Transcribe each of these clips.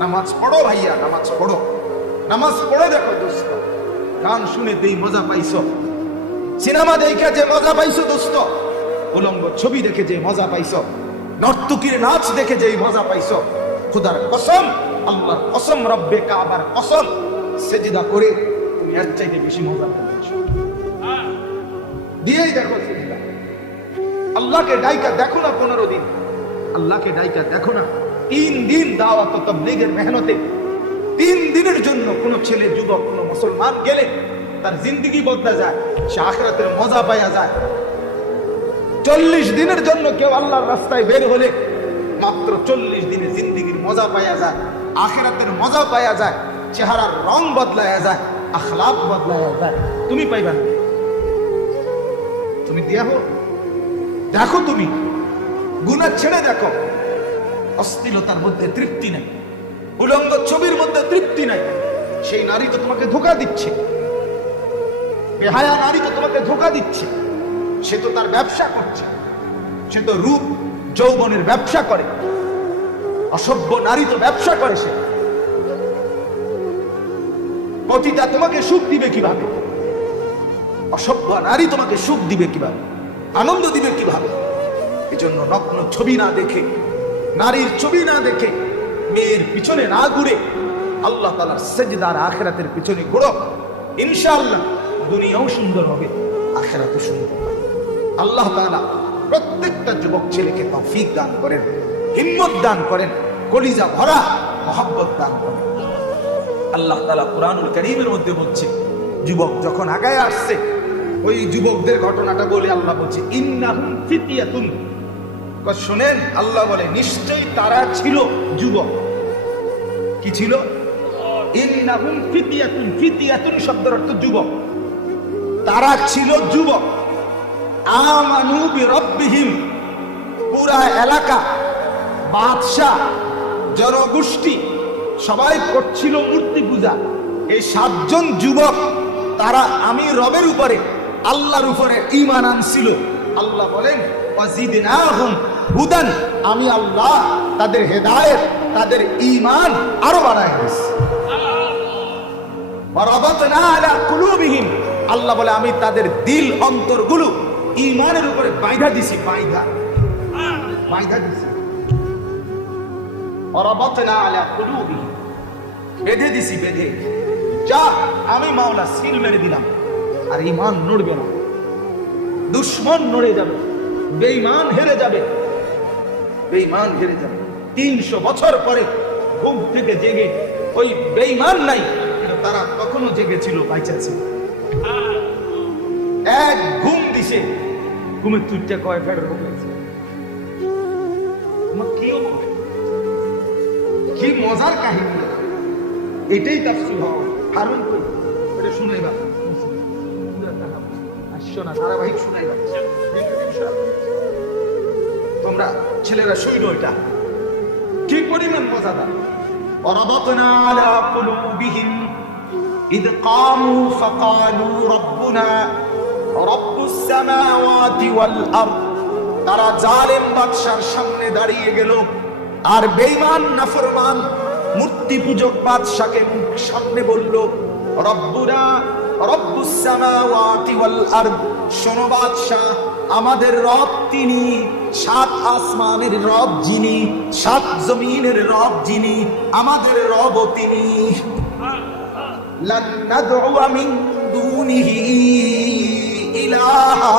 নামাজ পড়ো ভাইয়া, নামাজ পড়ো, নামাজ পড়ে দেখো দোস্ত। গান শুনে দেই মজা পাইছো, সিনেমা দেখে যে মজা পাইছো দোস্ত, উলঙ্গ ছবি দেখে যে মজা পাইছো, নর্তকীর নাচ দেখে যে মজা পাইছো, খোদার কসম, আল্লাহর কসম, রব্বে কাবার কসম, সেজদা করে তুমি এর চাইতে বেশি মজা পেয়েছো। দিয়েই দেখো সেজদা। আল্লাহকে ডাইকা দেখো না 15 দিন, আল্লাহকে ডাইকা দেখো না 3 দিন দাওয়াত ও তাবলীগের মেহনতে। 3 দিনের জন্য কোন ছেলে, যুবক, কোন মুসলমান গেলে তার জিন্দেগি বদলা যায়, সে আখিরাতের মজা পাওয়া যায়। 40 দিনের জন্য কেউ আল্লাহর রাস্তায় বের হলে মাত্র 40 দিনে জিন্দেগির মজা পাওয়া যায়, আখিরাতের মজা পাওয়া যায়, চেহারার রং বদলায়া যায়, আখলাক বদলায়া যায়। তুমি পাইবা না? তুমি দেখো, দেখো তুমি গুনাহ ছেড়ে দেখো। অশ্লীলতার মধ্যে তৃপ্তি নাই, উলঙ্গ ছবির মধ্যে তৃপ্তি নাই। সেই নারী তো তোমাকে ধোঁকা দিচ্ছে, বেহায়া নারী তো তোমাকে ধোঁকা দিচ্ছে। সে তো তার ব্যবসা করছে, সে তো রূপ যৌবনের ব্যবসা করে। অসভ্য নারী তো ব্যবসা করে। সে পতিতা তোমাকে সুখ দিবে কিভাবে? অসভ্য নারী তোমাকে সুখ দিবে কিভাবে, আনন্দ দিবে কিভাবে? এজন্য নগ্ন ছবি না দেখে, নারীর ছবি না দেখে, মেয়ের পিছনে না ঘুরে আল্লাহ তাআলার সেজদার আখিরাতের পিছনে ঘুরো। ইনশাআল্লাহ দুনিয়াও সুন্দর হবে, আখিরাতও সুন্দর হবে। আল্লাহ তাআলা প্রত্যেকটা যুবক ছেলেকে তৌফিক দান করেন, হিম্মত দান করেন, কলিজা ভরা মহব্বত দান করেন। আল্লাহ তাআলা কুরআনুল কারীমের মধ্যে বলছে, যুবক যখন আগায় আসছে, ওই যুবকদের ঘটনাটা বলে আল্লাহ বলছে, ইন্নাহুম ফিতিয়াতুন। শুনেন, আল্লাহ বলে নিশ্চয়ই তারা ছিল যুবক। কি ছিল? ইন্নাহুম ফিতিয়াতুন। ফিতিয়াতুন শব্দের অর্থ যুবক। তারা ছিল যুবক। আমানু বিরব্বিহিম। পুরা এলাকা, বাদশা, জনগোষ্ঠী সবাই করছিল মূর্তি পূজা। এই 7 জন যুবক, তারা আমি রবের উপরে, আল্লাহর উপরে ঈমান আনছিল। আল্লাহ বলেন ওয়াজিদনাহুম হুদান। আমি আল্লাহ তাদের হেদায়েত, তাদের ঈমান আরো বাড়ায় দিয়েছি। ওয়ারাবাতনা আলা কুলুবিহিম। আল্লাহ বলে আমি তাদের দিল অন্তরগুলো ঈমানের উপরে বাইধা দিছি, বাইধা দিছি। ওয়ারাবাতনা আলা কুলুবিহিম, বেঁধে দিছি, বেঁধে। যা আমি মাওলা সিল মেরে দিলাম, আর ঈমান নড়বে না। দুশমন নড়ে যাবে, বেঈমান হেরে যাবে, বেঈমান হেরে যাবে। 300 বছর পরে ঘুম থেকে জেগে ওই বেঈমান নাই, কিন্তু তারা তখনও জেগেছিল, বাইচা ছিল। এক ঘুম দিছে, ঘুমের তুইটা কয় ফের রয়েছে। কি মজার কাহিনী! এটাই তাফসীর হওয়া। হারুন কই এটা শুনাইবা, আসছো না, ধারাবাহিক শুনাইবা। তোমরা ছেলেরা শুইলো, এটা কি পরিমাণ মজাদার। ওয়ারাবাতনা আলা কুলুবিহিম ইদ কামু ফাকালু রাব্বুনা রাব্বুস সামাওয়াতি ওয়াল আরদ। তারা জালেম বাদশার সামনে দাঁড়িয়ে গেল, আর বেঈমান নাফরমান মূর্তি পূজক বাদশাকে সামনে বলল, রব্বুনা রব্বুস সামাওয়াতি ওয়াল আরদ। শোনো বাদশা, আমাদের রব তিনি, 7 আসমানের রব যিনি, 7 জমিনের রব যিনি, আমাদের রব তিনি। লান নাদউ মিন দুনিহি ইলাহা।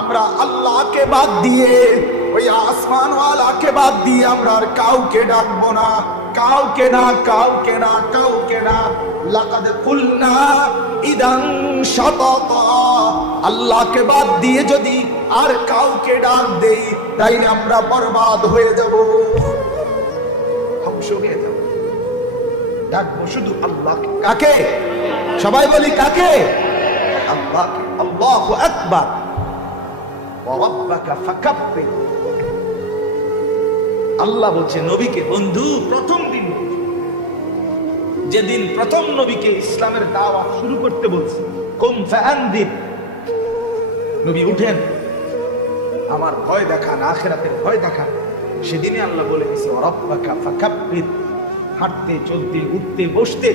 আমরা আল্লাহকে বাদ দিয়ে, ওই আসমানওয়ালাকে বাদ দিয়ে আমরা আর কাউকে ডাকবো না, কাউকে না, কাউকে না, কাউকে না। লাকাদ কুলনা ইদান শাতাতা। আল্লাহকে বাদ দিয়ে যদি আর কাউকে ডাক দেই, তাইলে আমরা বরবাদ হয়ে যাব, ধ্বংস হয়ে যাব। ডাকবো শুধু আল্লাহকে। কাকে? সবাই বলি কাকে? আল্লাহকে। আল্লাহু আকবার। ওয়া রাব্বাকা ফাকাব্বির। আল্লাহ বলছে নবীকে, বন্ধু প্রথম দিন, যেদিন প্রথম নবীকে ইসলামের দাওয়াত শুরু করতে বলছে, কুম ফাআনদির, নবী উঠেন, আমার ভয় দেখান, আখিরাতের ভয় দেখান। সেদিনে আল্লাহ বলে দিয়েছে ওয়া রাব্বাকা ফাকাব্বির। হাঁটতে চলতে উঠতে বসতে,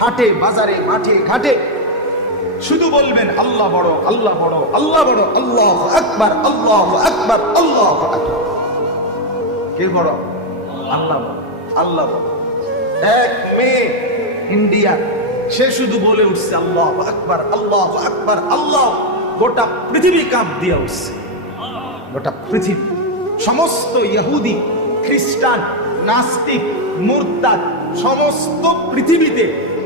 হাটে বাজারে মাঠে ঘাটে শুধু বলবেন আল্লাহ বড়, আল্লাহ বড়, আল্লাহ বড়, আল্লাহু আকবার, আল্লাহু আকবার, আল্লাহু আকবার। কে বড়? আল্লাহ বড়, আল্লাহ বড়। এক মেয়ে ইন্ডিয়া, সে শুধু বলে উঠছে আল্লাহু আকবার, আল্লাহু আকবার, আল্লাহ। গোটা পৃথিবী কাঁপ দিয়ে উঠছে, গোটা পৃথিবী। সমস্ত ইহুদি, খ্রিস্টান, নাস্তিক, মুরতাদ সমস্ত পৃথিবীতে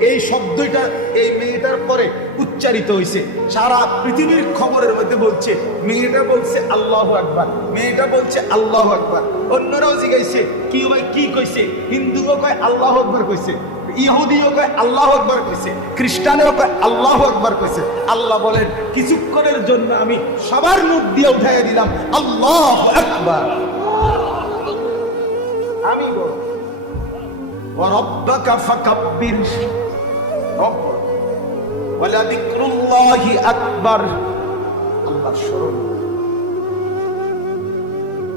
এই শব্দটা এই মেয়েটার পরে উচ্চারিত হয়েছে। সারা পৃথিবীর খবরের মধ্যে বলছে মেয়েটা বলছে আল্লাহু আকবার, মেয়েটা বলছে আল্লাহু আকবার। অন্যরাও জিজ্ঞাসা কি ভাই কি কইছে? হিন্দুও কয় আল্লাহু আকবার কইছে, ইহুদিও কয় আল্লাহু আকবার কইছে, খ্রিস্টানেও কয় আল্লাহু আকবার কইছে। আল্লাহ বলেন কিছুক্ষণের জন্য আমি সবার মুখ দিয়ে উঠাইয়া দিলাম আল্লাহু আকবার। আমি বল ওয়া রাব্বাকা ফাকাব্বির, রব ওয়ালা যিকরুল্লাহি আকবার। আল্লাহর শরণ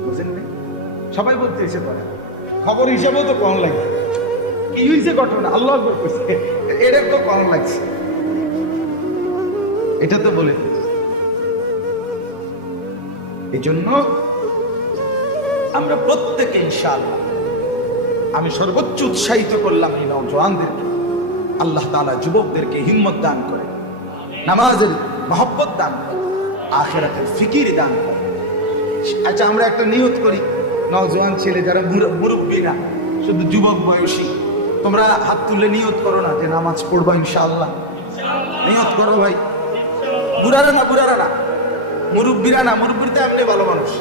বুঝেন না? সবাই বলতে এসে পারে, খবর হিসাবেও তো কম লাগে। কি হয়েছে ঘটনা? আল্লাহু আকবার কইছে, এর তো কম লাগছে। এটা তো বলে এই জন্য আমরা প্রত্যেকে ইনশাআল্লাহ, আমি সর্বোচ্চ উৎসাহিত করলাম এই নওজওয়ানদেরকে, আল্লাহ তাআলা যুবকদেরকে হিম্মত দান করে, নামাজের মহব্বত দান করে, আখিরাতের ফিকির দান করে। আচ্ছা আমরা একটা নিয়ত করি, নওজওয়ান ছেলে যারা মুরব্বী না, শুধু যুবক বয়সী, তোমরা হাত তুলে নিয়ত করো না যে নামাজ পড়বা ইনশাআল্লাহ। নিয়ত করো ভাই, বুড়ারা না, বুড়ারা না, মুরব্বীরা না, মুরব্বীর তো এমনি ভালো মানুষ।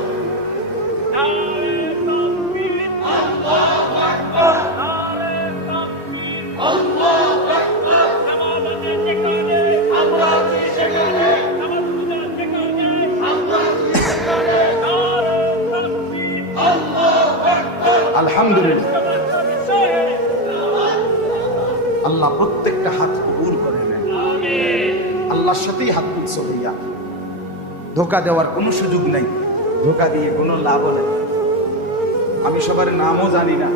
আলহামদুলিল্লাহ, আল্লাহ প্রত্যেকটা হাত কবুল করে নেন। আল্লাহর সাথেই হাত তুলছো ভাইয়া, ধোকা দেওয়ার কোনো সুযোগ নেই, ধোকা দিয়ে কোনো লাভ নেই। আমি সবার নামও জানি না,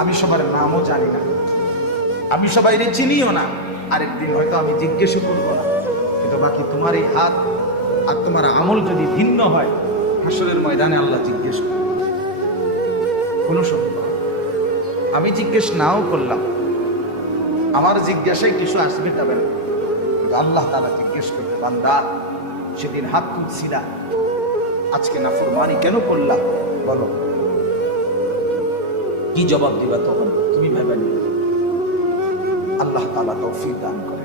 আমি সবার নামও জানি না, আমি সবাইরে চিনিও না। আরেকদিন হয়তো আমি জিজ্ঞেসও করবো না, কিন্তু বাকি তোমার এই হাত আর তোমার আমল যদি ভিন্ন হয়, হাসরের ময়দানে আল্লাহ জিজ্ঞেস করবে। কোনো সত্য আমি জিজ্ঞেস নাও করলাম, আমার জিজ্ঞাসায় কিছু আসবে যাবে না, আল্লাহ তাআলা জিজ্ঞেস করবে বান্দা সেদিন হাত তুলছি না, আজকে নাফরমানি কেন করলাম? বলো কি জবাব দিবা তখন? তুমি ভেবে নিবে। আল্লাহ তাআলা তৌফিক দান করে।